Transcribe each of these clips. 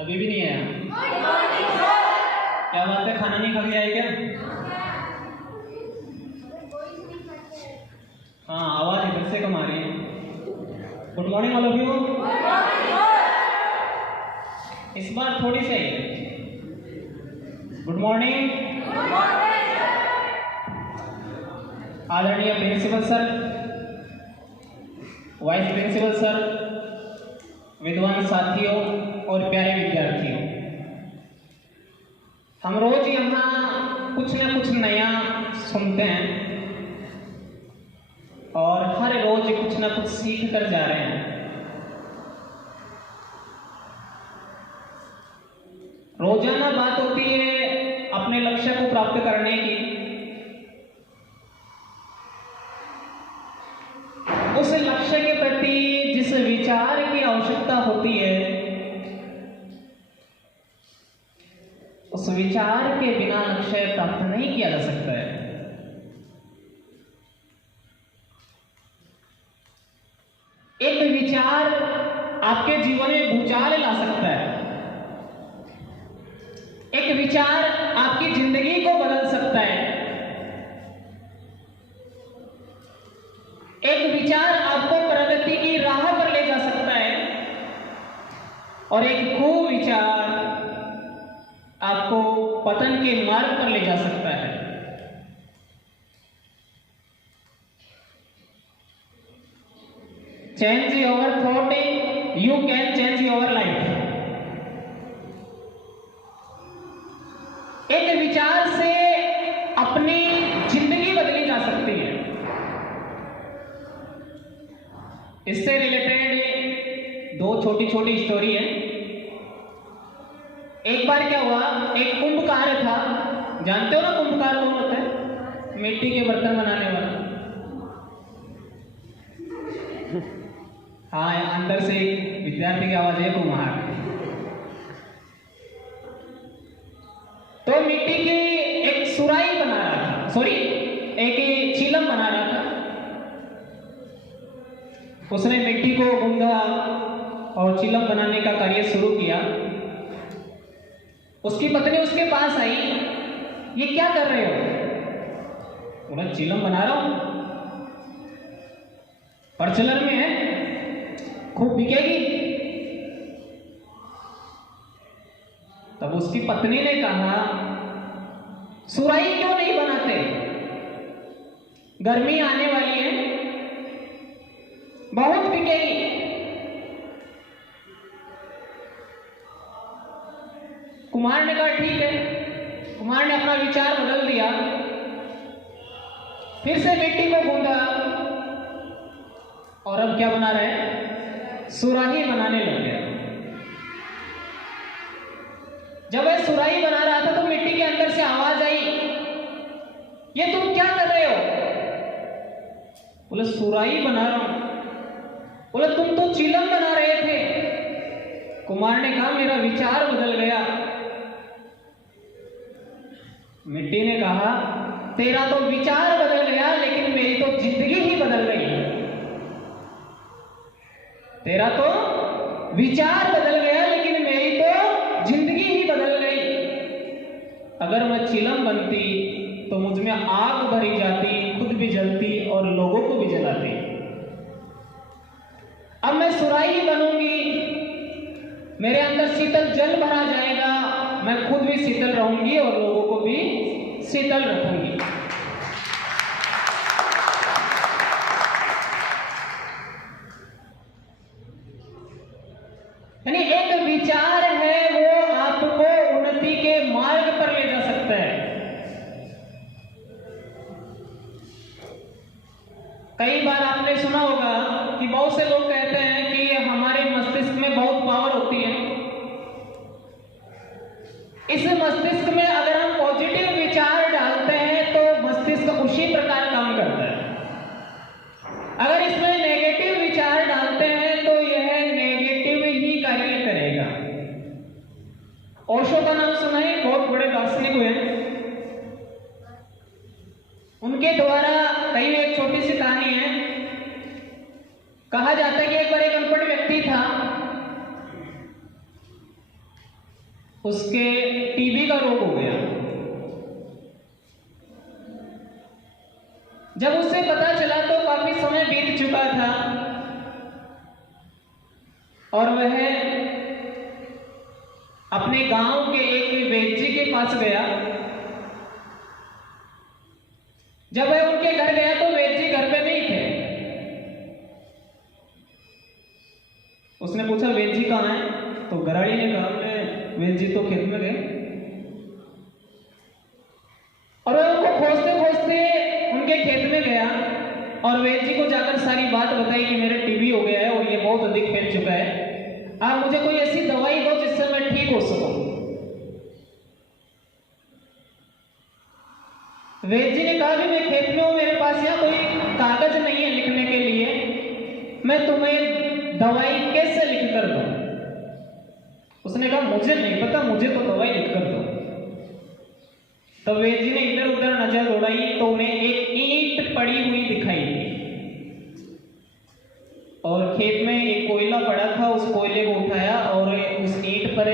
अभी भी नहीं आया? क्या बात है, खाना नहीं खा के आए क्या? हाँ, आवाज इधर से कम आ रही है। Good morning all of you. इस बार थोड़ी सही। Good morning. आदरणीय principal sir, vice principal sir, विद्वान साथियों और प्यारे विद्यार्थियों, हम रोज यहाँ कुछ न कुछ नया सुनते हैं और हर रोज कुछ न कुछ सीख कर जा रहे हैं। रोजाना बात होती है अपने लक्ष्य को प्राप्त करने की। उस लक्ष्य के प्रति जिस विचार की आवश्यकता होती है, उस विचार के बिना लक्ष्य प्राप्त नहीं किया जा सकता है। एक विचार आपके जीवन में भूचाल ला सकता है। एक विचार आपकी जिंदगी को बदल सकता है। एक विचार आपको प्रगति की राह पर ले जा सकता है और एक कुविचार आपको पतन के मार्ग पर ले जा सकता है। Change your thought, you can change your life. एक विचार से अपनी जिंदगी बदली जा सकती है। इससे रिलेटेड दो छोटी छोटी स्टोरी है। एक बार क्या हुआ, एक कुंभकार था। जानते हो ना कुंभकार कौन होता है? मिट्टी के बर्तन बनाने वाला। हाँ, अंदर से एक विद्यार्थी की आवाज है, कुम्हार। तो मिट्टी की एक सुराही बना रहा था, सॉरी एक चीलम बना रहा था। उसने मिट्टी को गूंदा और चिलम बनाने का कार्य शुरू किया। उसकी पत्नी उसके पास आई, ये क्या कर रहे हो? बोला, चिलम बना रहा हूं, प्रचलन में है, खूब बिकेगी। तब उसकी पत्नी ने कहा, सुराही क्यों नहीं बनाते? गर्मी आने वाली है, बहुत बिकेगी। कुमार ने कहा ठीक है। कुमार ने अपना विचार बदल दिया, फिर से मिट्टी को गूंदा और अब क्या बना रहे हैं? सुराही बनाने लग गया। जब वह सुराही बना रहा था तो मिट्टी के अंदर से आवाज आई, ये तुम क्या कर रहे हो? बोले, सुराही बना रहा हूं। बोले, तुम तो चिलम बना रहे थे। कुमार ने कहा, मेरा विचार बदल गया। मिट्टी ने कहा, तेरा तो विचार बदल गया, लेकिन मेरी तो जिंदगी ही बदल गई। तेरा तो विचार बदल गया, लेकिन मेरी तो जिंदगी ही बदल गई। अगर मैं चिलम बनती तो मुझ में आग भरी जाती, खुद भी जलती और लोगों को भी जलाती। अब मैं सुराही बनूंगी, मेरे अंदर शीतल जल भरा जाएगा, मैं खुद भी शीतल रहूंगी और लोगों को भी शीतल रखूंगी। यानी एक विचार है, वो आपको उन्नति के मार्ग पर ले जा सकता है। कई बार आपने सुना होगा कि बहुत से लोग कहते हैं कि हमारे मस्तिष्क में बहुत पावर होती है। इस मस्तिष्क में अगर हम पॉजिटिव विचार डालते हैं तो मस्तिष्क उसी प्रकार काम करता है। अगर इसमें नेगेटिव विचार डालते हैं तो यह नेगेटिव ही कार्य करेगा। उसके टीबी का रोग हो गया। जब उसे पता चला तो काफी समय बीत चुका था और वह अपने गांव के एक वैद्य जी के पास गया। जब वह उनके घर गया तो वैद्य जी घर पे नहीं थे। उसने पूछा वैद्य जी कहाँ हैं? तो गराड़ी ने कहा वैद्य जी तो खेत में गए। और वह उनको खोजते खोजते उनके खेत में गया और वैद्य जी को जाकर सारी बात बताई कि मेरे टीबी हो गया है और ये बहुत अधिक फैल चुका है, आप मुझे कोई ऐसी दवाई दो जिससे मैं ठीक हो सकूं। वैद्य जी ने कहा कि मैं खेत में हूं, मेरे पास यहाँ कोई कागज नहीं है लिखने के लिए, मैं तुम्हें दवाई कैसे लिख कर दूं? उसने कहा मुझे नहीं पता, मुझे तो दवाई लिख कर दो। तो वैद्य जी ने इधर उधर नजर दौड़ाई तो उन्हें एक ईंट पड़ी हुई दिखाई दी और खेत में एक कोयला पड़ा था। उस कोयले को उठाया और उस ईंट पर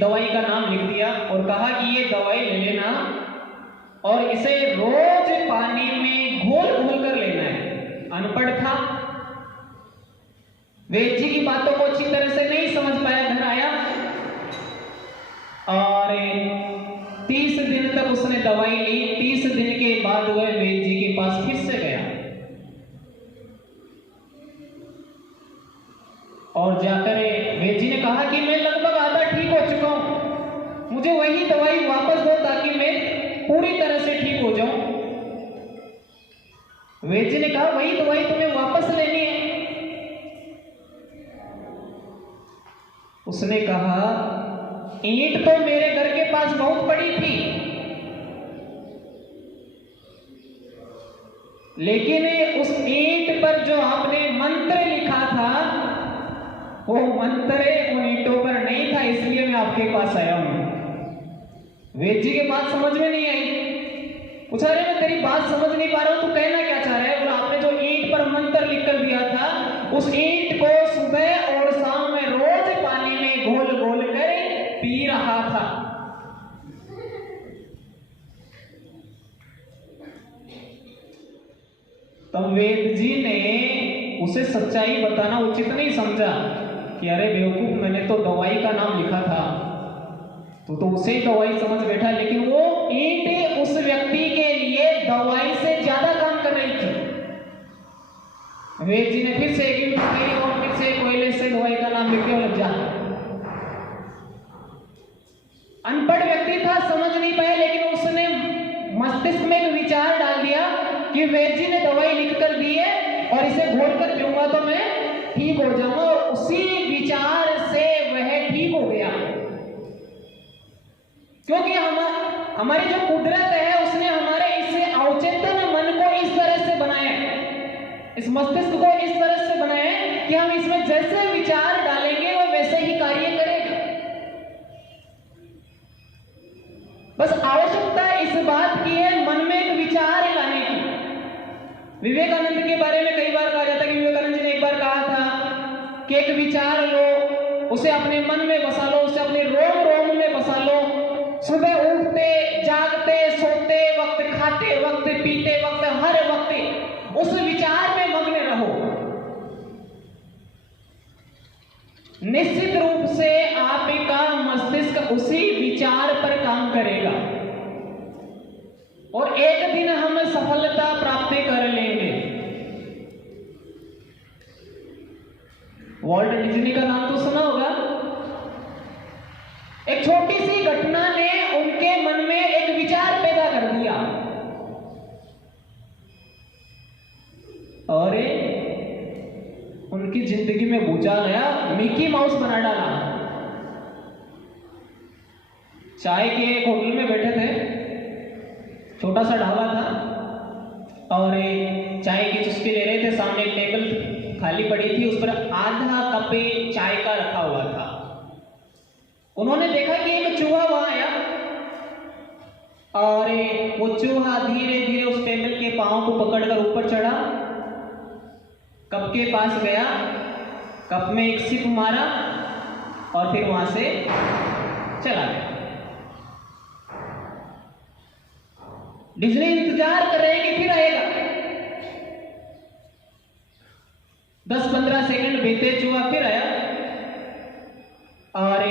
दवाई का नाम लिख दिया और कहा कि ये दवाई ले लेना और इसे रोज पानी में घोल घोल कर लेना है। अनपढ़ था, वैद्य जी की बातों को अच्छी तरह से नहीं समझ पाया। घर आया और 30 दिन तक उसने दवाई ली। 30 दिन के बाद वह वैद्य जी के पास फिर से गया और जाकर वैद्य जी ने कहा कि मैं लगभग आधा ठीक हो चुका हूं, मुझे वही दवाई वापस दो ताकि मैं पूरी तरह से ठीक हो जाऊं। वैद्य जी ने कहा वही दवाई तुम्हें वापस लेनी है? उसने कहा ईंट तो मेरे घर के पास बहुत पड़ी थी, लेकिन उस ईंट पर जो आपने मंत्र लिखा था वो मंत्र उन ईंटों पर नहीं था, इसलिए मैं आपके पास आया हूं। वैद्य जी के बात समझ में नहीं आई। पूछा अरे मैं तेरी बात समझ नहीं पा रहा हूं, तू कहना क्या चाह रहा है? बोला आपने जो ईंट पर मंत्र लिख कर दिया था उस ईंट को सुबह और शाम में रोज पानी में घोल घोल कर पी रहा था। तब वैद्य जी ने उसे सच्चाई बताना उचित नहीं समझा कि अरे बेवकूफ, मैंने तो दवाई का नाम लिखा था, तो उसे ही दवाई समझ बैठा, लेकिन वो ईंट उस व्यक्ति के लिए दवाई से ज्यादा काम कर रही थी। वैद्य जी ने फिर से एक ईंट उठाई और फिर से कोयले से दवाई का नाम लिख के लग जा। अनपढ़ व्यक्ति था, समझ नहीं पाया, लेकिन उसने मस्तिष्क में एक विचार डाल दिया कि वैद्य जी ने दवाई लिख कर दी है और इसे घोल कर पीऊंगा तो मैं ठीक हो जाऊंगा, और उसी विचार से वह ठीक हो गया। क्योंकि हमारी जो कुदरत है उसने हमारे इस अवचेतन मन को इस तरह से बनाया है, इस मस्तिष्क को इस तरह से बनाया है कि हम इसमें जैसे विचार डालेंगे वो वैसे ही कार्य करेगा। बस आवश्यकता इस बात की है मन में एक विचार लाने की। विवेकानंद के बारे में कई बार कहा जाता है कि विवेकानंद जी ने एक बार कहा था कि एक विचार लो, उसे अपने मन में बसा लो, उसे अपने रोम रोम में बसा लो। सुबह उठते, जागते, सोते वक्त, खाते वक्त, पीते वक्त, हर वक्त उस विचार में मग्न रहो। निश्चित रूप से आपका मस्तिष्क उसी विचार पर काम करेगा और एक दिन हम सफलता प्राप्त कर लेंगे। वॉल्ट डिज्नी का नाम तो सुना होगा। एक छोटी सी घटना ने उनके मन में एक विचार पैदा कर दिया और उनकी जिंदगी में भूचाल आया, मिकी माउस बना डाला। चाय के एक होटल में बैठे थे, छोटा सा ढाबा था और चाय की चुस्की ले रहे थे। सामने एक टेबल खाली पड़ी थी, उस पर आधा कप चाय का रखा हुआ था। उन्होंने देखा कि एक चूहा वहां आया और वो चूहा धीरे धीरे उस टेबल के पांव को पकड़कर ऊपर चढ़ा, कप के पास गया, कप में एक सिप मारा और फिर वहां से चला गया। डिज्नी इंतजार कर रहे हैं कि फिर आएगा। 10-15 सेकंड बीते, चूहा फिर आया और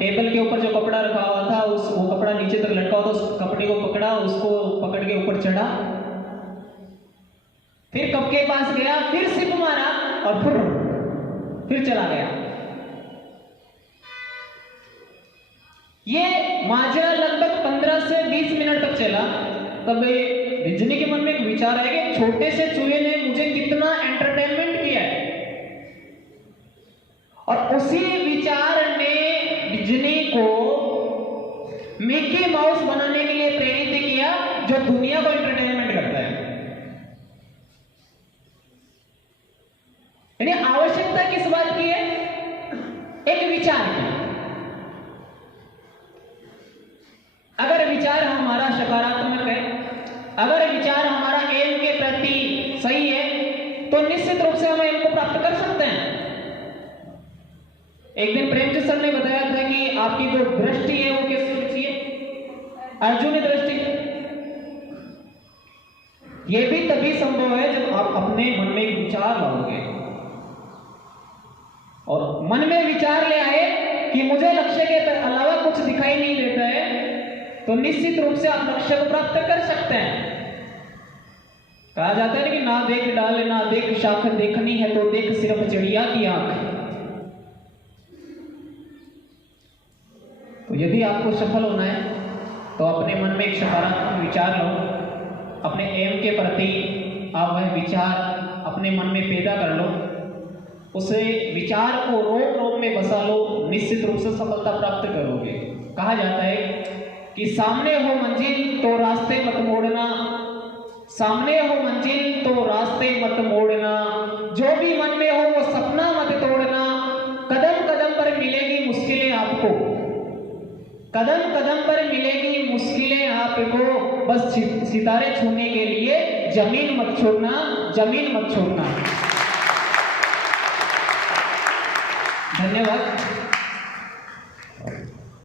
टेबल के ऊपर जो कपड़ा रखा हुआ था वो कपड़ा नीचे तक लटका हुआ था, उस कपड़े को पकड़ा, उसको पकड़ के ऊपर चढ़ा, फिर कप के पास गया, फिर सिप मारा और फिर चला गया। ये माजरा लगभग 15 से 20 मिनट तक चला। तब डिज्नी के मन में एक विचार आया कि छोटे से चूहे ने मुझे कितना एंटरटेनमेंट किया है, और उसी विचार ने डिज्नी को मिकी माउस बनाने के लिए प्रेरित किया, जो दुनिया को एंटरटेनमेंट करता है। यानी आवश्यकता किस बात की है? एक विचार की। अगर विचार हमारा सकारात्मक है, अगर विचार हमारा एम के प्रति सही है, तो निश्चित रूप से हम एम को प्राप्त कर सकते हैं। एक दिन प्रेमचंद सर ने बताया था कि आपकी जो दृष्टि है वो कैसे होनी चाहिए? अर्जुन दृष्टि। यह भी तभी संभव है जब आप अपने मन में एक विचार लाओगे, और मन में विचार ले आए कि मुझे लक्ष्य के अलावा कुछ दिखाई नहीं देता है, तो निश्चित रूप से आप लक्ष्य को प्राप्त कर सकते हैं। कहा जाता है कि ना देख डाल ना देख शाख, देखनी है तो देख सिर्फ चिड़िया की आंख। तो यदि आपको सफल होना है तो अपने मन में एक सकारात्मक विचार लो, अपने एम के प्रति आप वह विचार अपने मन में पैदा कर लो, उसे विचार को रोक रोक में बसा लो, निश्चित रूप से सफलता प्राप्त करोगे। कहा जाता है कि सामने हो मंजिल तो रास्ते मत मोड़ना, सामने हो मंजिल तो रास्ते मत मोड़ना, जो भी मन में हो वो सपना मत तोड़ना, कदम कदम पर मिलेगी मुश्किलें आपको, कदम कदम पर मिलेगी मुश्किलें आपको, बस सितारे छूने के लिए जमीन मत छोड़ना, जमीन मत छोड़ना। धन्यवाद।